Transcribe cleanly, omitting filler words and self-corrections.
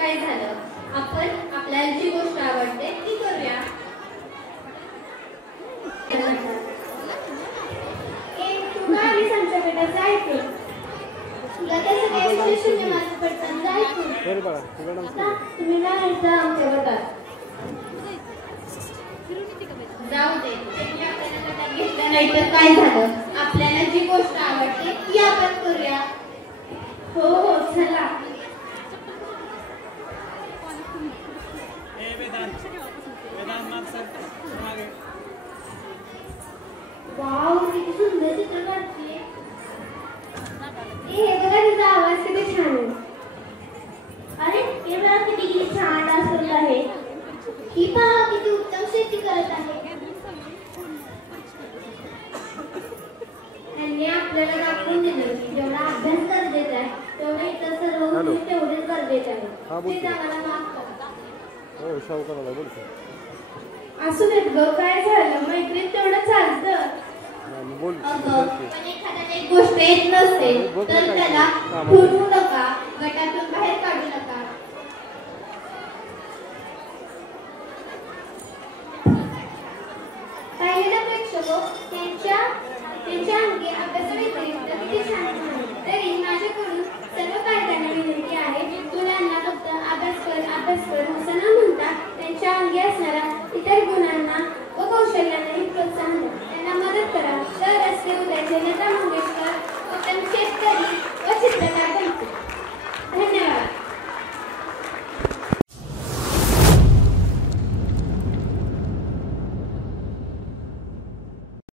काय झालं? आपण आपल्याला जी गोष्ट आवडते ती करूया. तू का आलीस आमच्या बेटा? जाय तू. तुला त्याचं काही विशेष नाही माझं पडतं. जाय तू. तुम्ही काय म्हणता आमच्या बेटात? जाऊ दे, त्यांनी आपल्याला मदत घेतलं नाही तर काय झालं? आपल्याला जी गोष्ट आवडते ती आपण करूया. हो हो चला. वाव, किती सुंदर चित्र काढते. हे बघा, तिचा आवाज किती छान आहे. अरे हे बघा किती छान असत आहे. ही पहा किती उत्तम शेती करत आहे. त्यांनी आपल्याला दाखवून दिलं की जेवढा अभ्यास गरजेचा आहे तेवढा इतर सर्व गोष्टी तेवढेच गरजेचे आहे. ते आम्हाला माफ करा. असू देत ग, काय झालं? मैत्रीत तेवढं चालतं. अगं, पण एखाद्याला एक गोष्ट येत नसेल तर त्याला ठरवू नका, गटातून बाहेर काढू